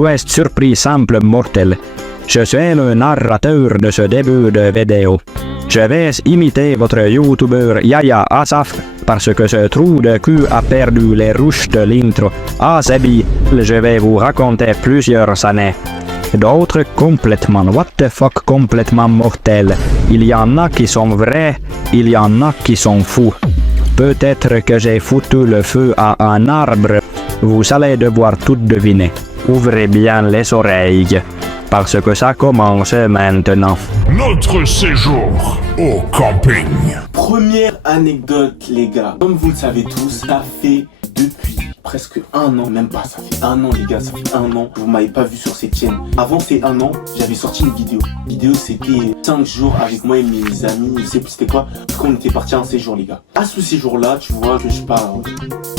Tu es surpris simple mortel. Je suis le narrateur de ce début de vidéo. Je vais imiter votre youtubeur Yaya Asaf parce que ce trou de cul a perdu les ruches de l'intro. Ah c'est bien, je vais vous raconter plusieurs années. D'autres complètement what the fuck complètement mortels. Il y en a qui sont vrais, il y en a qui sont fous. Peut-être que j'ai foutu le feu à un arbre. Vous allez devoir tout deviner. Ouvrez bien les oreilles, parce que ça commence maintenant. Notre séjour au camping. Première anecdote, les gars. Comme vous le savez tous, ça fait depuis presque un an, même pas, ça fait un an les gars, ça fait un an, vous m'avez pas vu sur cette chaîne. Avant ces un an, j'avais sorti une vidéo. C'était 5 jours avec moi et mes amis, je sais plus c'était quoi, parce qu'on était partis à un séjour les gars. À ce séjour là, tu vois que je pars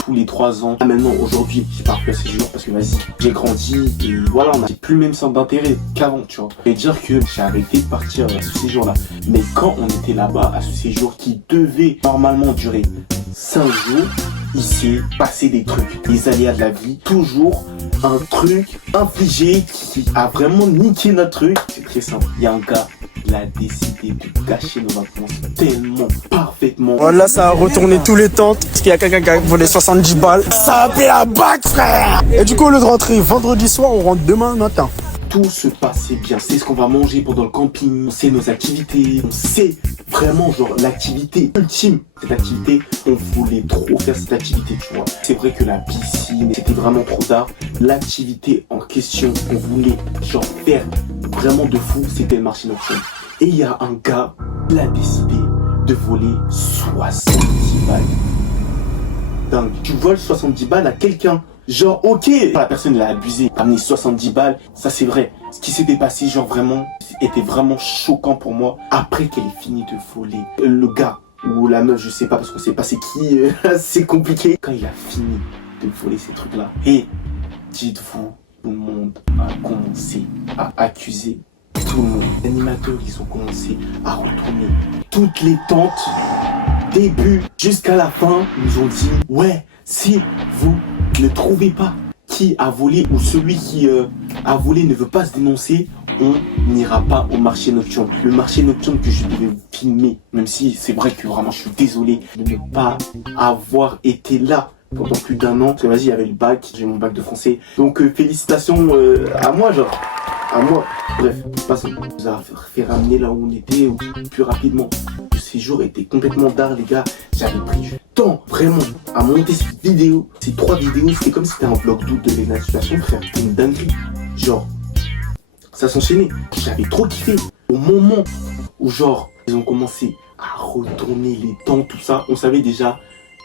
tous les 3 ans. Maintenant, aujourd'hui, je pars plus à séjour parce que vas-y, j'ai grandi et voilà, on a plus le même centre d'intérêt qu'avant, tu vois. Et dire que j'ai arrêté de partir à ce séjour là. Mais quand on était là-bas à ce séjour qui devait normalement durer 5 jours, il s'est passé des trucs, des aléas de la vie, toujours un truc infligé qui a vraiment niqué notre truc. C'est très simple, il y a un gars, il a décidé de gâcher nos vacances tellement parfaitement. Voilà, ça a retourné tous les tentes, parce qu'il y a quelqu'un qui a volé 70 balles. Ça a appelé la bac, frère. Et du coup, au lieu de rentrer vendredi soir, on rentre demain matin. Tout se passait bien, c'est ce qu'on va manger pendant le camping, on sait nos activités, on sait vraiment genre l'activité ultime. Cette activité, on voulait trop faire cette activité, tu vois. C'est vrai que la piscine, c'était vraiment trop tard. L'activité en question qu'on voulait genre faire vraiment de fou, c'était le marché nocturne. Et il y a un gars, il a décidé de voler 70 balles. Dingue, tu voles 70 balles à quelqu'un. Genre, ok, la personne l'a abusé, amené 70 balles, ça c'est vrai. Ce qui s'était passé, genre vraiment, était vraiment choquant pour moi. Après qu'elle ait fini de voler, le gars ou la meuf, je sais pas, parce qu'on sait pas c'est qui, c'est compliqué. Quand il a fini de voler ces trucs-là, et dites-vous, tout le monde a commencé à accuser tout le monde. Les animateurs, ils ont commencé à retourner toutes les tentes, début jusqu'à la fin, ils nous ont dit, ouais, si vous ne trouvez pas qui a volé ou celui qui a volé ne veut pas se dénoncer, on n'ira pas au marché nocturne. Le marché nocturne que je devais filmer, même si c'est vrai que vraiment je suis désolé de ne pas avoir été là pendant plus d'un an. Parce que vas-y, il y avait le bac, j'ai mon bac de français. Donc félicitations à moi, genre. À moi. Bref, passons. On nous a fait ramener là où on était plus rapidement. Le séjour était complètement d'art, les gars. J'avais pris du temps, vraiment, à monter cette vidéo. Ces 3 vidéos, c'était comme si c'était un vlog d'août de la situation, frère. C'était une dinguerie. Genre, ça s'enchaînait. J'avais trop kiffé. Au moment où, genre, ils ont commencé à retourner les temps, tout ça, on savait déjà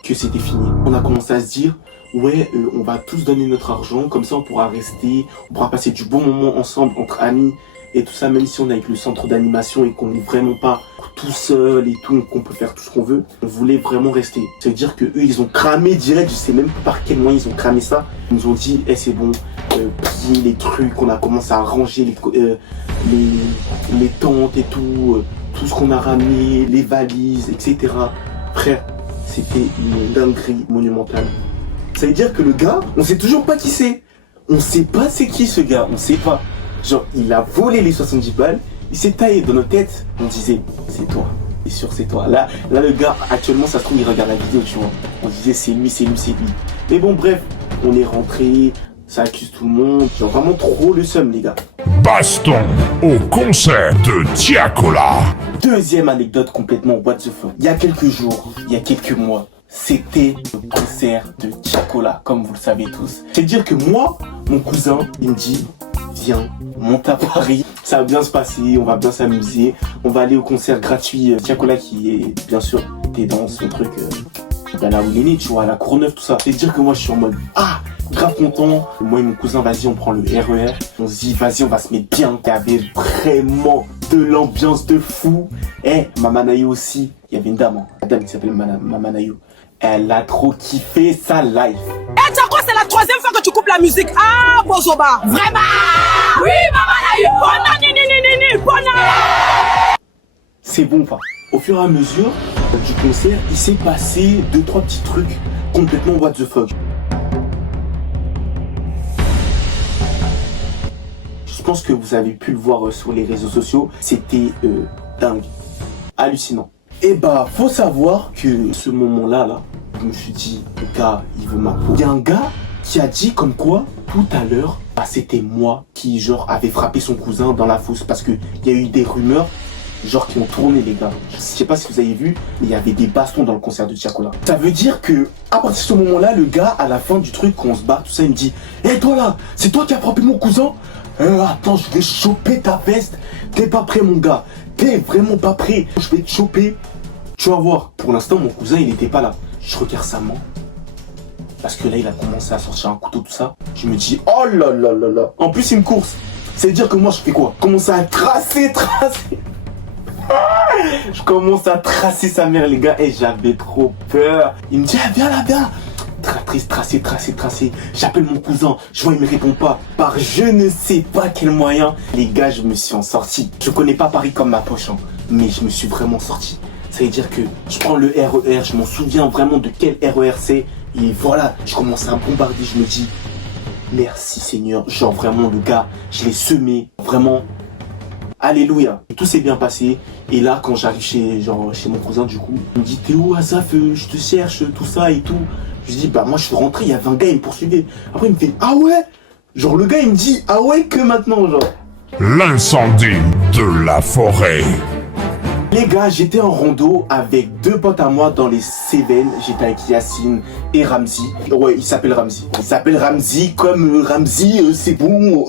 que c'était fini. On a commencé à se dire, ouais, on va tous donner notre argent, comme ça on pourra rester, on pourra passer du bon moment ensemble entre amis et tout ça, même si on est avec le centre d'animation et qu'on n'est vraiment pas tout seul et tout, qu'on peut faire tout ce qu'on veut, on voulait vraiment rester. Ça veut dire que eux ils ont cramé direct, je sais même pas par quel moyen ils ont cramé ça. Ils nous ont dit, c'est bon, plier les trucs, on a commencé à ranger les tentes et tout, tout ce qu'on a ramené, les valises, etc. Frère, c'était une dinguerie monumentale. Ça veut dire que le gars, on sait toujours pas qui c'est. On sait pas c'est qui ce gars, on sait pas. Genre, il a volé les 70 balles, il s'est taillé dans nos têtes. On disait, c'est toi, c'est sûr c'est toi. Là, le gars, actuellement, ça se trouve, il regarde la vidéo, tu vois. On disait, c'est lui, c'est lui, c'est lui. Mais bon, bref, on est rentré, ça accuse tout le monde. Genre, vraiment trop le seum, les gars. Baston au concert de Tiakola. Deuxième anecdote complètement what the fuck. Il y a quelques jours, il y a quelques mois, c'était le concert de Tiakola, comme vous le savez tous. C'est-à-dire que moi, mon cousin, il me dit, viens, monte à Paris, ça va bien se passer, on va bien s'amuser, on va aller au concert gratuit Tiakola qui est, bien sûr, t'es dans son truc, là où il est né, tu vois, à la Courneuve, tout ça. C'est-à-dire que moi, je suis en mode, ah, grave content. Moi et mon cousin, vas-y, on prend le RER. On se dit, vas-y, on va se mettre bien. Il y avait vraiment de l'ambiance de fou. Et Mamanayo aussi, il y avait une dame, hein. La dame qui s'appelle Mamanayo. Elle a trop kiffé sa life. Eh Tchako, c'est la 3e fois que tu coupes la musique. Ah, Bozoba. Vraiment? Oui, Mamanayo. Bona, nini, bona. C'est bon, enfin. Au fur et à mesure du concert, il s'est passé 2-3 petits trucs complètement what the fuck. pense que vous avez pu le voir sur les réseaux sociaux. C'était dingue, hallucinant. Et bah, faut savoir que ce moment-là, je me suis dit, le gars, il veut ma peau. Il y a un gars qui a dit comme quoi, tout à l'heure, bah, c'était moi qui, genre, avait frappé son cousin dans la fosse. Parce qu'il y a eu des rumeurs, genre, qui ont tourné, les gars. Je sais pas si vous avez vu, mais il y avait des bastons dans le concert de Tiakola. Ça veut dire que, à partir de ce moment-là, le gars, à la fin du truc, quand on se barre, tout ça, il me dit, hé, toi là, c'est toi qui as frappé mon cousin? Attends, je vais choper ta veste. T'es pas prêt, mon gars. T'es vraiment pas prêt. Je vais te choper. Tu vas voir. Pour l'instant, mon cousin, il était pas là. Je regarde sa main. Parce que là, il a commencé à sortir un couteau, tout ça. Je me dis, oh là là là là. En plus, il me course. C'est-à-dire que moi, je fais quoi? Je commence à tracer. Je commence à tracer sa mère, les gars. Et j'avais trop peur. Il me dit, ah, viens là, viens. Tracer. J'appelle mon cousin. Je vois, il me répond pas. Par je ne sais pas quel moyen. Les gars, je me suis en sorti. Je connais pas Paris comme ma poche, hein, mais je me suis vraiment sorti. Ça veut dire que je prends le RER. Je m'en souviens vraiment de quel RER c'est. Et voilà, je commence à bombarder. Je me dis, merci Seigneur. Genre vraiment, le gars, je l'ai semé. Vraiment, alléluia. Et tout s'est bien passé. Et là, quand j'arrive chez mon cousin, du coup, il me dit, t'es où, Asaf? Je te cherche, tout ça et tout. Je dis, bah moi je suis rentré, il y avait un gars, il me poursuivait. Après il me fait, ah ouais? Genre le gars il me dit, ah ouais que maintenant, genre. L'incendie de la forêt. Les gars, j'étais en rando avec deux potes à moi dans les Cévennes. J'étais avec Yacine et Ramzi. Ouais, il s'appelle Ramzi. Il s'appelle Ramzi comme Ramzi, c'est bon.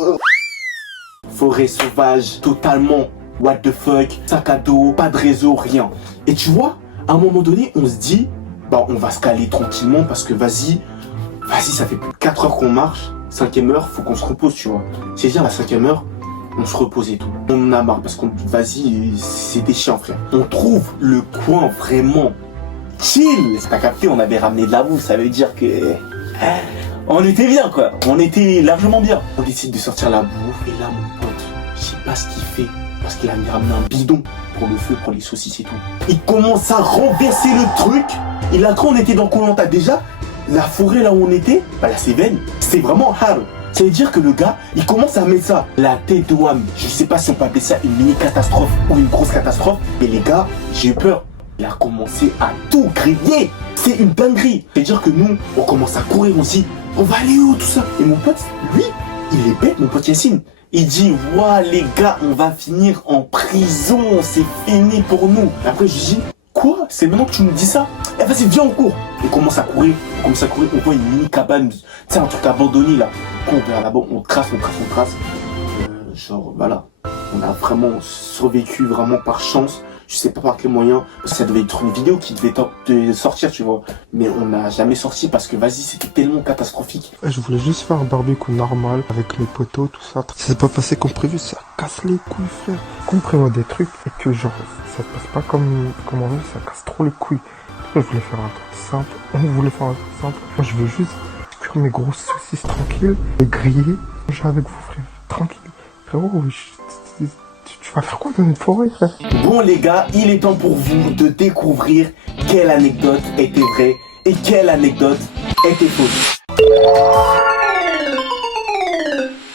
Forêt sauvage, totalement, what the fuck, sac à dos, pas de réseau, rien. Et tu vois, à un moment donné, on se dit, bah on va se caler tranquillement parce que vas-y, ça fait plus de 4 heures qu'on marche. 5e heure, faut qu'on se repose, tu vois. C'est-à-dire la 5e heure, on se repose et tout. On en a marre parce qu'on, vas-y, c'était chiant, frère. On trouve le coin vraiment chill. T'as capté, on avait ramené de la bouffe, ça veut dire que on était bien, quoi. On était largement bien. On décide de sortir la bouffe et là, mon pote, je sais pas ce qu'il fait parce qu'il a ramené un bidon pour le feu, pour les saucisses et tout. Il commence à renverser le truc. Et là, quand on était dans Koh-Lanta déjà, la forêt là où on était, bah la Cévennes, c'est vraiment hard. Ça veut dire que le gars, il commence à mettre ça, la tête de Wham. Je sais pas si on peut appeler ça une mini catastrophe ou une grosse catastrophe. Mais les gars, j'ai eu peur. Il a commencé à tout griller. C'est une dinguerie. Ça veut dire que nous, on commence à courir, on se dit, on va aller où, tout ça. Et mon pote, lui, il est bête, mon pote Yacine. Il dit, ouah les gars, on va finir en prison, c'est fini pour nous. Et après, je dis, quoi? C'est maintenant que tu me dis ça? Eh vas-y, viens, on court. On commence à courir, on voit une mini cabane, tu sais, un truc abandonné là. On court vers là-bas, on trace. Genre, voilà. On a vraiment survécu, vraiment par chance. Je sais pas par quel moyen. Ça devait être une vidéo qui devait sortir, tu vois. Mais on n'a jamais sorti parce que, vas-y, c'était tellement catastrophique. Je voulais juste faire un barbecue normal avec mes potos, tout ça. C'est pas passé comme prévu, ça casse les couilles, frère. Comprenez-moi des trucs et que genre, ça se passe pas comme on veut, ça casse trop les couilles. Je voulais faire un truc simple, Moi, je veux juste cuire mes grosses saucisses tranquilles, les griller, manger avec vous, frère. Tranquille. Frérot, tu vas faire quoi dans une forêt, frère? Bon les gars, il est temps pour vous de découvrir quelle anecdote était vraie et quelle anecdote était fausse.